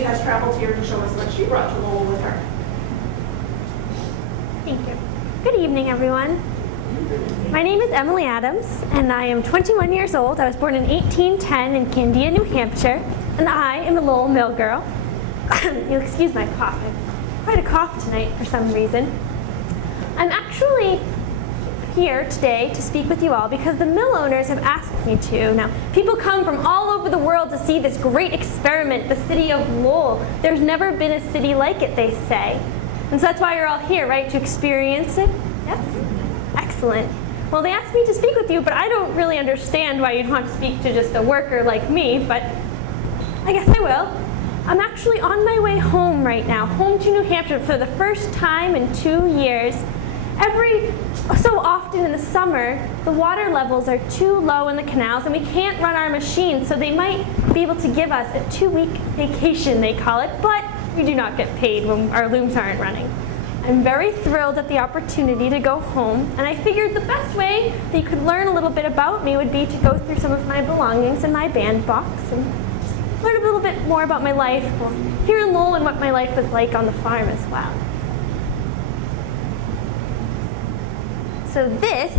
she has traveled here to show us what she brought to Lowell with her. Thank you. Good evening, everyone. My name is Emily Adams, and I am 21 years old. I was born in 1810 in Candia, New Hampshire, and I am a Lowell mill girl. You'll excuse my cough. I have quite a cough tonight for some reason. I'm actually here today to speak with you all because the mill owners have asked me to. Now, people come from all over the world to see this great experiment, the city of Lowell. There's never been a city like it, they say. And so that's why you're all here, right, to experience it? Yes? Excellent. Well, they asked me to speak with you, but I don't really understand why you'd want to speak to just a worker like me, but I guess I will. I'm actually on my way home right now, home to New Hampshire for the first time in 2 years. Every so often in the summer, the water levels are too low in the canals and we can't run our machines, so they might be able to give us a 2-week vacation, they call it, but we do not get paid when our looms aren't running. I'm very thrilled at the opportunity to go home, and I figured the best way that you could learn a little bit about me would be to go through some of my belongings in my bandbox and learn a little bit more about my life here in Lowell and what my life was like on the farm as well. So this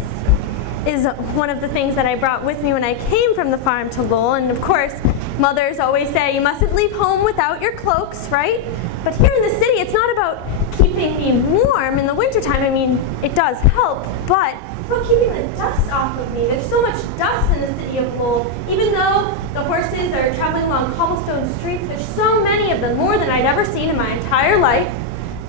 is one of the things that I brought with me when I came from the farm to Lowell, and of course, mothers always say you mustn't leave home without your cloaks, right? But here in the city, it's not about keeping me warm in the wintertime. I mean, it does help, but it's about keeping the dust off of me. There's so much dust in the city of Lowell. Even though the horses are traveling along cobblestone streets, there's so many of them, more than I'd ever seen in my entire life.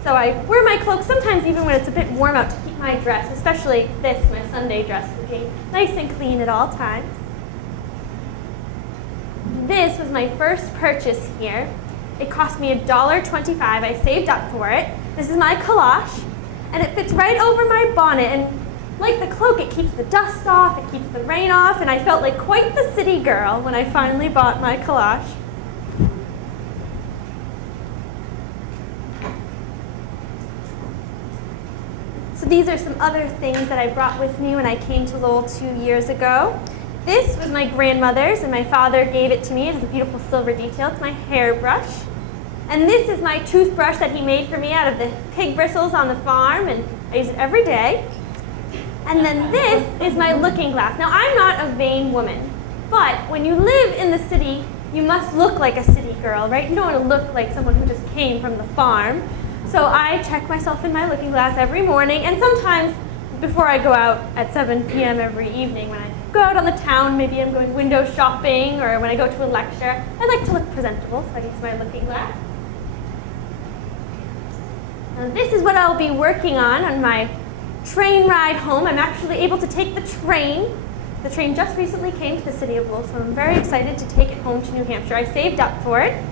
So I wear my cloak sometimes even when it's a bit warm out to keep my dress, especially this, my Sunday dress, looking nice and clean at all times. This was my first purchase here. It cost me $1.25. I saved up for it. This is my calash, and it fits right over my bonnet. And like the cloak, it keeps the dust off, it keeps the rain off, and I felt like quite the city girl when I finally bought my calash. So these are some other things that I brought with me when I came to Lowell 2 years ago. This was my grandmother's, and my father gave it to me. It has a beautiful silver detail. It's my hairbrush. And this is my toothbrush that he made for me out of the pig bristles on the farm, and I use it every day. And then this is my looking glass. Now, I'm not a vain woman, but when you live in the city, you must look like a city girl, right? You don't want to look like someone who just came from the farm. So I check myself in my looking glass every morning, and sometimes before I go out at 7 p.m. every evening when I go out on the town, maybe I'm going window shopping, or when I go to a lecture, I like to look presentable, so I use my looking glass. Now this is what I'll be working on my train ride home. I'm actually able to take the train. The train just recently came to the city of Lowell, so I'm very excited to take it home to New Hampshire. I saved up for it.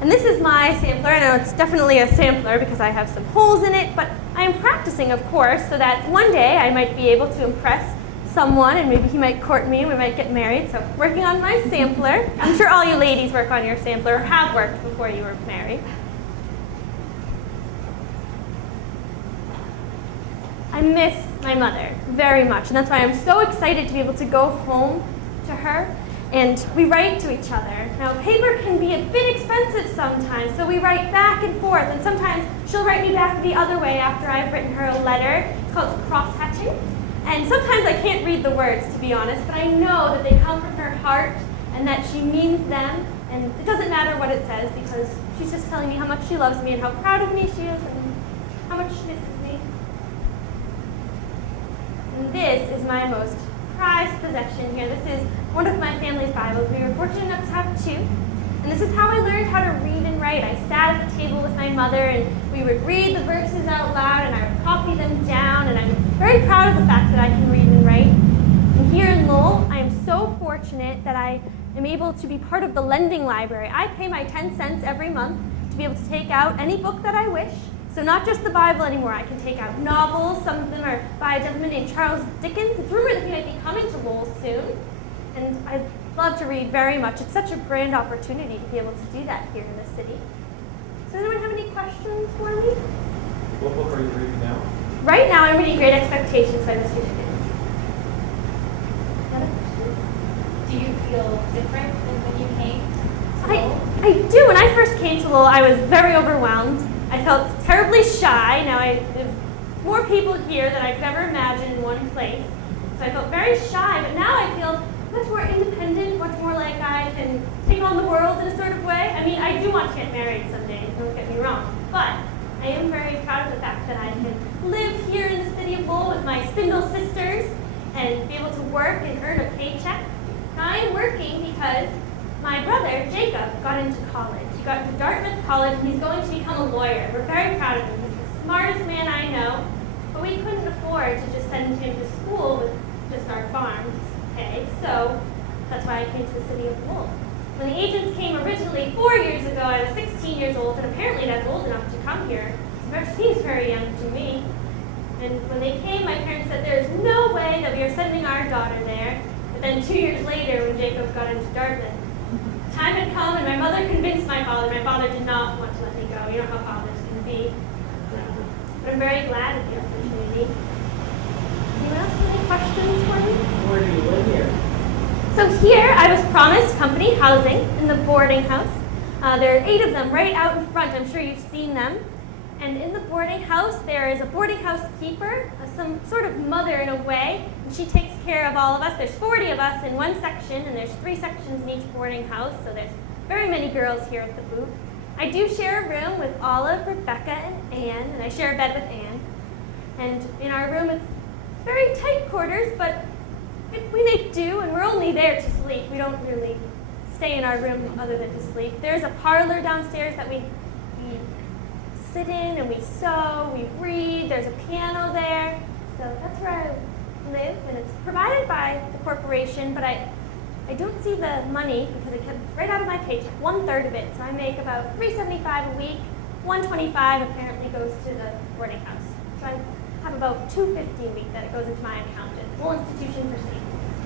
And this is my sampler. I know it's definitely a sampler because I have some holes in it, but I am practicing, of course, so that one day I might be able to impress someone, and maybe he might court me and we might get married. So working on my sampler. I'm sure all you ladies work on your sampler, or have worked before you were married. I miss my mother very much, and that's why I'm so excited to be able to go home to her. And we write to each other. Now, paper can be a bit expensive sometimes, so we write back and forth, and sometimes she'll write me back the other way after I've written her a letter. It's called cross-hatching. And sometimes I can't read the words, to be honest, but I know that they come from her heart and that she means them, and it doesn't matter what it says because she's just telling me how much she loves me and how proud of me she is and how much she misses me. And this is my most prized possession here. This is one of my family's Bibles. We were fortunate enough to have two. And this is how I learned how to read and write. I sat at the table with my mother and we would read the verses out loud and I would copy them down, and I'm very proud of the fact that I can read and write. And here in Lowell, I am so fortunate that I am able to be part of the lending library. I pay my 10 cents every month to be able to take out any book that I wish. So not just the Bible anymore. I can take out novels. Some of them are by a gentleman named Charles Dickens. It's rumored that he might be coming to Lowell soon. And I love to read very much. It's such a grand opportunity to be able to do that here in the city. Does anyone have any questions for me? What book are you reading now? Right now I'm reading Great Expectations by Mr. Dickens. Do you feel different than when you came to Lowell? I do. When I first came to Lowell, I was very overwhelmed. I felt terribly shy. Now, there's more people here than I could ever imagine in one place. So I felt very shy, but now I feel much more independent, much more like I can take on the world in a sort of way. I mean, I do want to get married someday, don't get me wrong, but I am very proud of the fact that I can live here in the city of Lowell with my spindle sisters and be able to work and earn a paycheck. Now, I am working because my brother, Jacob, got into college. He got into Dartmouth College, and he's going to become a lawyer. We're very proud of him. He's the smartest man I know, but we couldn't afford to just send him to school with just our farm's pay, so that's why I came to the city of Lowell. When the agents came originally 4 years ago, I was 16 years old, and apparently that's old enough to come here. It seems very young to me. And when they came, my parents said there's no way that we are sending our daughter there. But then 2 years later, when Jacob got into Dartmouth, time had come, and my mother convinced my father. My father did not want to let me go. You know how fathers can be. But I'm very glad of the opportunity. Anyone else have any questions for me? Where do you live here? So here, I was promised company housing in the boarding house. There are 8 of them right out in front. I'm sure you've seen them. And in the boarding house, there is a boarding house keeper, some sort of mother in a way, and she takes care of all of us. There's 40 of us in one section, and there's 3 sections in each boarding house, so there's very many girls here at the booth. I do share a room with Olive, Rebecca, and Anne, and I share a bed with Anne. And in our room, it's very tight quarters, but we make do, and we're only there to sleep. We don't really stay in our room other than to sleep. There's a parlor downstairs that we sit in, and we sew, we read. There's a piano there. So that's where I live, and it's provided by the corporation, but I don't see the money because it comes right out of my paycheck, 1/3 of it. So I make about $375 a week. $125 apparently goes to the boarding house. So I have about $250 a week that it goes into my account at Lowell Institution for Safety.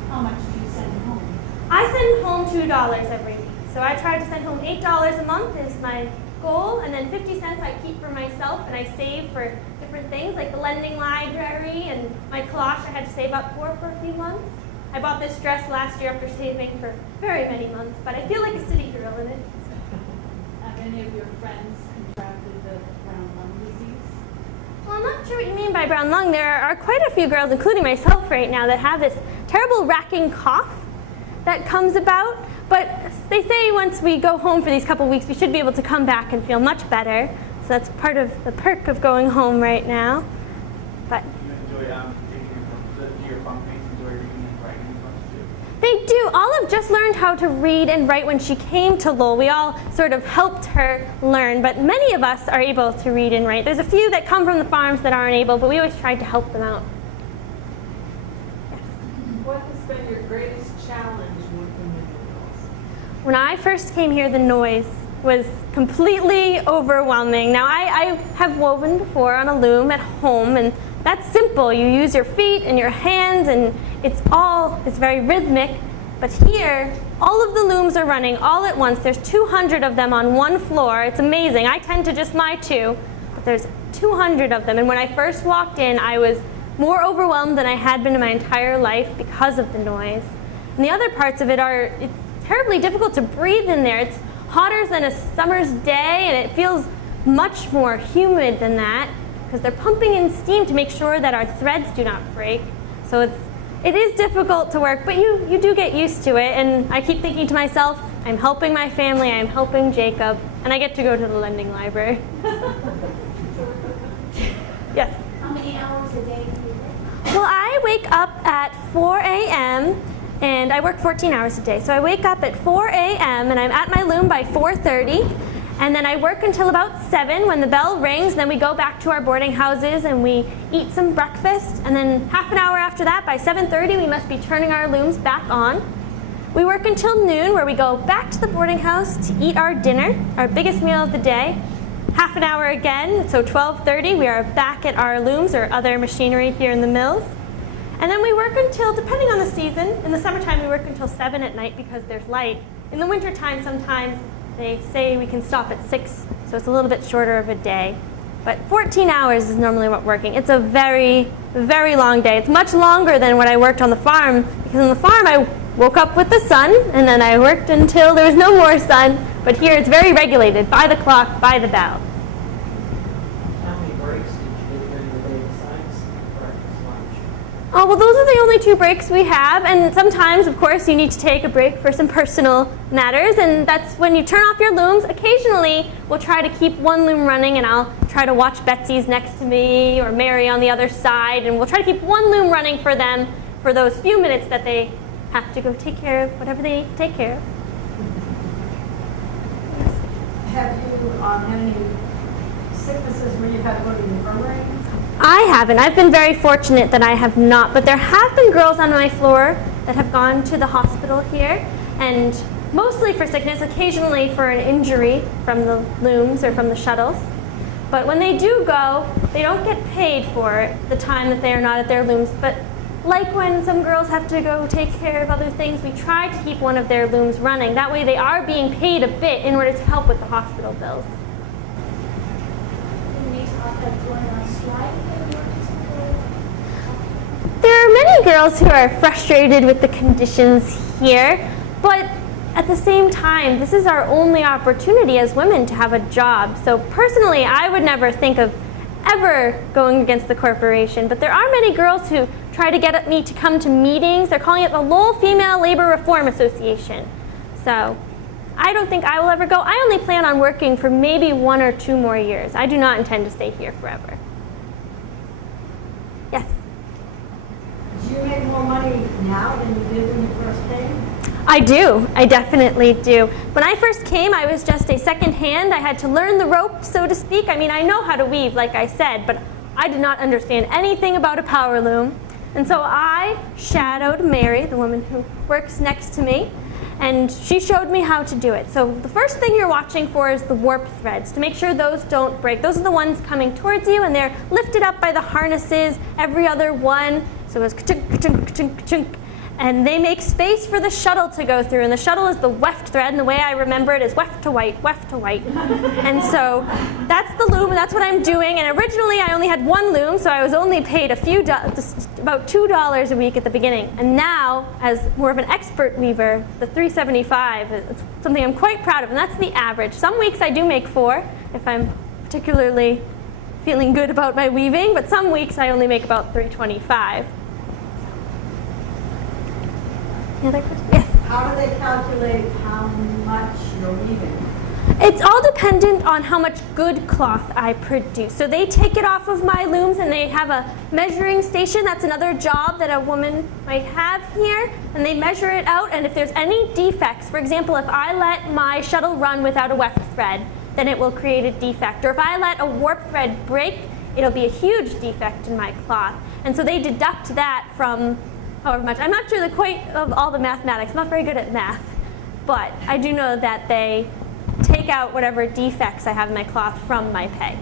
How much do you send home? I send home $2 every week. So I try to send home $8 a month is my goal, and then 50 cents I keep for myself, and I save for different things like the lending library and my cloche I had to save up for a few months. I bought this dress last year after saving for very many months, but I feel like a city girl in it. Have any of your friends contracted the brown lung disease? Well, I'm not sure what you mean by brown lung. There are quite a few girls, including myself right now, that have this terrible racking cough that comes about. But they say once we go home for these couple weeks, we should be able to come back and feel much better. So that's part of the perk of going home right now. But Do you enjoy do your bunkmates enjoy reading and writing as much too? they do. Olive just learned how to read and write when she came to Lowell. We all sort of helped her learn, but many of us are able to read and write. There's a few that come from the farms that aren't able, but we always tried to help them out. What has been your greatest challenge working with girls? When I first came here, the noise was completely overwhelming. Now, I have woven before on a loom at home, and that's simple. You use your feet and your hands, and it's very rhythmic. But here, all of the looms are running all at once. There's 200 of them on one floor. It's amazing. I tend to just my 2, but there's 200 of them. And when I first walked in, I was more overwhelmed than I had been in my entire life because of the noise. And the other parts of it it's terribly difficult to breathe in there. It's hotter than a summer's day, and it feels much more humid than that because they're pumping in steam to make sure that our threads do not break. So it is difficult to work, but you do get used to it. And I keep thinking to myself, I'm helping my family, I'm helping Jacob, and I get to go to the lending library. Yes. How many hours a day do you work? Well, I wake up at 4 a.m. and I work 14 hours a day. So I wake up at 4 a.m. and I'm at my loom by 4:30. And then I work until about 7 when the bell rings. Then we go back to our boarding houses and we eat some breakfast. And then half an hour after that, by 7:30, we must be turning our looms back on. We work until noon, where we go back to the boarding house to eat our dinner, our biggest meal of the day. Half an hour again, so 12:30, we are back at our looms or other machinery here in the mills. And then we work until, depending on the season, in the summertime we work until 7 at night because there's light. In the wintertime, sometimes they say we can stop at 6, so it's a little bit shorter of a day. But 14 hours is normally what we're working. It's a very, very long day. It's much longer than when I worked on the farm, because on the farm I woke up with the sun, and then I worked until there was no more sun. But here it's very regulated, by the clock, by the bell. How many breaks did you get during the day besides breakfast, lunch? Oh, well, those are the only 2 breaks we have, and sometimes, of course, you need to take a break for some personal matters, and that's when you turn off your looms. Occasionally, we'll try to keep one loom running, and I'll try to watch Betsy's next to me or Mary on the other side, and we'll try to keep one loom running for them for those few minutes that they have to go take care of whatever they need to take care of. Have you had any sicknesses where you've had to go to the infirmary? I haven't. I've been very fortunate that I have not, but there have been girls on my floor that have gone to the hospital here, and mostly for sickness, occasionally for an injury from the looms or from the shuttles. But when they do go, they don't get paid for the time that they are not at their looms. But like when some girls have to go take care of other things, we try to keep one of their looms running. That way they are being paid a bit in order to help with the hospital bills. Can we talk about going on strike and working There are many girls who are frustrated with the conditions here, but at the same time, this is our only opportunity as women to have a job. So personally, I would never think of ever going against the corporation, but there are many girls who try to get me to come to meetings. They're calling it the Lowell Female Labor Reform Association. So I don't think I will ever go. I only plan on working for maybe 1 or 2 more years. I do not intend to stay here forever. Yes? Do you make more money now than you did when you first came? I do. I definitely do. When I first came, I was just a second hand. I had to learn the ropes, so to speak. I mean, I know how to weave, like I said, but I did not understand anything about a power loom. And so I shadowed Mary, the woman who works next to me, and she showed me how to do it. So the first thing you're watching for is the warp threads, to make sure those don't break. Those are the ones coming towards you, and they're lifted up by the harnesses, every other one. So it's ka-chunk, ka-chunk, ka-chunk, ka-chunk. And they make space for the shuttle to go through. And the shuttle is the weft thread, and the way I remember it is weft to white, weft to white. And so that's the loom, and that's what I'm doing. And originally I only had 1 loom, so I was only paid about $2 a week at the beginning. And now, as more of an expert weaver, the $3.75 is something I'm quite proud of, and that's the average. Some weeks I do make 4 if I'm particularly feeling good about my weaving, but some weeks I only make about $3.25. Any other questions? Yes? How do they calculate how much you're weaving? It's all dependent on how much good cloth I produce. So they take it off of my looms and they have a measuring station. That's another job that a woman might have here. And they measure it out, and if there's any defects, for example, if I let my shuttle run without a weft thread, then it will create a defect. Or if I let a warp thread break, it'll be a huge defect in my cloth. And so they deduct that from however much. I'm not sure quite of all the mathematics. I'm not very good at math. But I do know that they take out whatever defects I have in my cloth from my pay.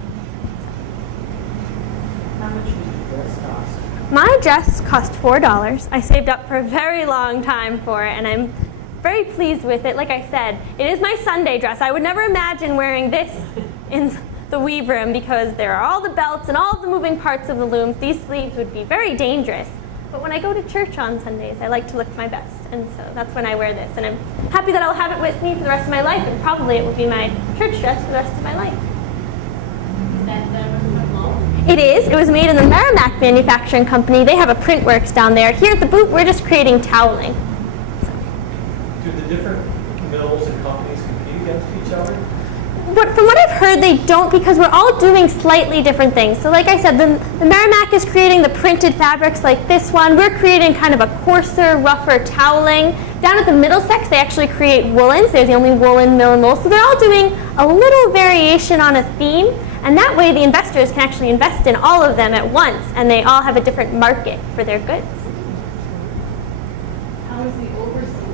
How much does your dress cost? My dress cost $4. I saved up for a very long time for it, and I'm very pleased with it. Like I said, it is my Sunday dress. I would never imagine wearing this in the weave room because there are all the belts and all the moving parts of the looms. These sleeves would be very dangerous. But when I go to church on Sundays, I like to look my best, and so that's when I wear this. And I'm happy that I'll have it with me for the rest of my life, and probably it will be my church dress for the rest of my life. Is that from Lowell? It is. It was made in the Merrimack Manufacturing Company. They have a print works down there. Here at the boot, we're just creating toweling. Do the different mills and companies compete against each other? But from what I've heard, they don't, because we're all doing slightly different things. So like I said, the Merrimack is creating the printed fabrics like this one. We're creating kind of a coarser, rougher toweling. Down at the Middlesex, they actually create woolens. They're the only woolen mill in Lowell. So they're all doing a little variation on a theme. And that way the investors can actually invest in all of them at once, and they all have a different market for their goods. How is the overseer?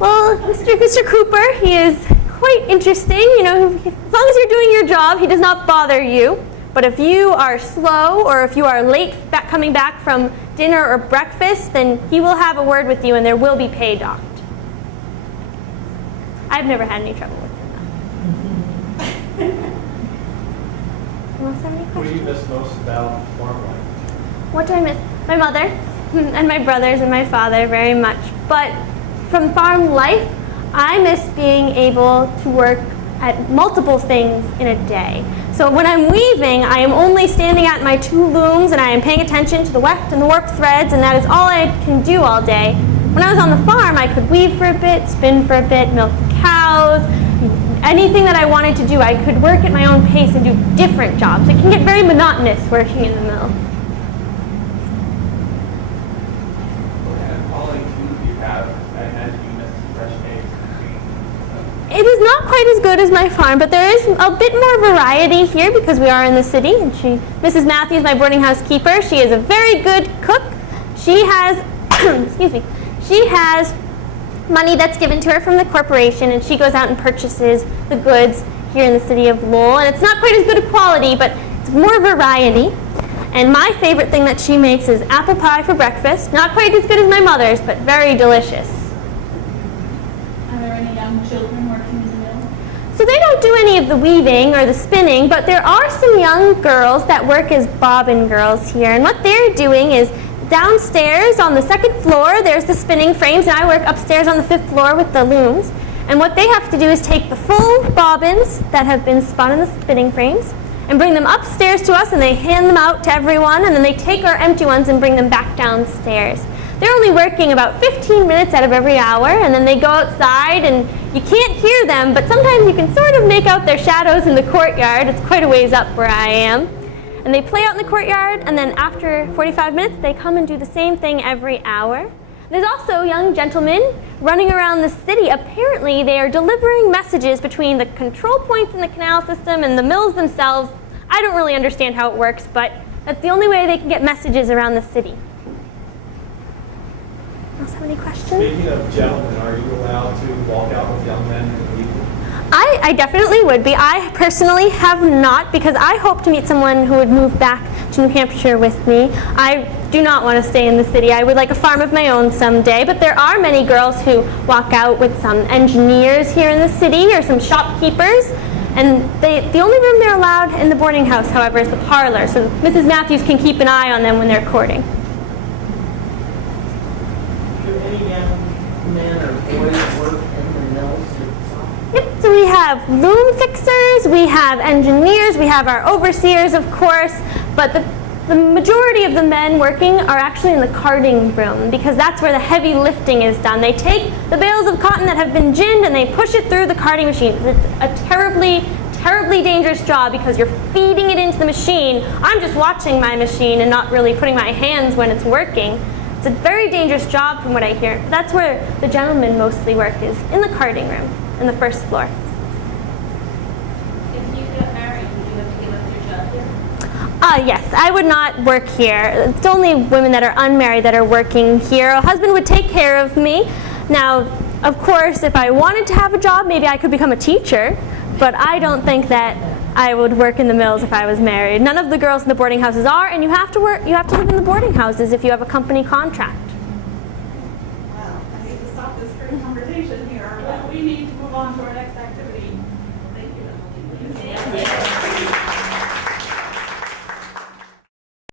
Well, Mr. Cooper, he is quite interesting. You know, as long as you're doing your job, he does not bother you. But if you are slow or if you are late coming back from dinner or breakfast, then he will have a word with you and there will be pay docked. I've never had any trouble with him, though. Anyone else have any What do questions? you miss most about farm life? What do I miss? My mother and my brothers and my father very much. But from farm life, I miss being able to work at multiple things in a day. So when I'm weaving, I am only standing at my 2 looms and I am paying attention to the weft and the warp threads, and that is all I can do all day. When I was on the farm, I could weave for a bit, spin for a bit, milk the cows, anything that I wanted to do. I could work at my own pace and do different jobs. It can get very monotonous working in the mill. What kind of quality food do you have? I imagine you miss fresh eggs and cream. It is not quite as good as my farm, but there is a bit more variety here because we are in the city. And Mrs. Matthews, my boarding house keeper, she is a very good cook. She has, excuse me, she has money that's given to her from the corporation, and she goes out and purchases the goods here in the city of Lowell. And it's not quite as good a quality, but it's more variety. And my favorite thing that she makes is apple pie for breakfast. Not quite as good as my mother's, but very delicious. Are there any young children working in the mill? So they don't do any of the weaving or the spinning, but there are some young girls that work as bobbin girls here. And what they're doing is downstairs on the 2nd floor, there's the spinning frames, and I work upstairs on the 5th floor with the looms. And what they have to do is take the full bobbins that have been spun in the spinning frames and bring them upstairs to us, and they hand them out to everyone, and then they take our empty ones and bring them back downstairs. They're only working about 15 minutes out of every hour, and then they go outside, and you can't hear them, but sometimes you can sort of make out their shadows in the courtyard. It's quite a ways up where I am. And they play out in the courtyard, and then after 45 minutes, they come and do the same thing every hour. There's also young gentlemen running around the city. Apparently, they are delivering messages between the control points in the canal system and the mills themselves. I don't really understand how it works, but that's the only way they can get messages around the city. Else have any questions? Speaking of gentlemen, are you allowed to walk out with young men and leave them? I definitely would be. I personally have not, because I hope to meet someone who would move back to New Hampshire with me. I do not want to stay in the city. I would like a farm of my own someday, but there are many girls who walk out with some engineers here in the city or some shopkeepers, and the only room they're allowed in the boarding house, however, is the parlor, so Mrs. Matthews can keep an eye on them when they're courting. Do any young men or boys work in the mills itself? Yep, so we have loom fixers, we have engineers, we have our overseers, of course, but the majority of the men working are actually in the carding room, because that's where the heavy lifting is done. They take the bales of cotton that have been ginned and they push it through the carding machine. It's a terribly, terribly dangerous job because you're feeding it into the machine. I'm just watching my machine and not really putting my hands when it's working. It's a very dangerous job from what I hear. That's where the gentlemen mostly work, is in the carding room, in the 1st floor. If you get married, would you have to give up your job here? Yes, I would not work here. It's only women that are unmarried that are working here. A husband would take care of me. Now, of course, if I wanted to have a job, maybe I could become a teacher, but I don't think that I would work in the mills if I was married. None of the girls in the boarding houses are, and you have to live in the boarding houses if you have a company contract. Well, I hate to stop this great conversation here, but we need to move on to our next activity. Thank you, Emily. Yeah.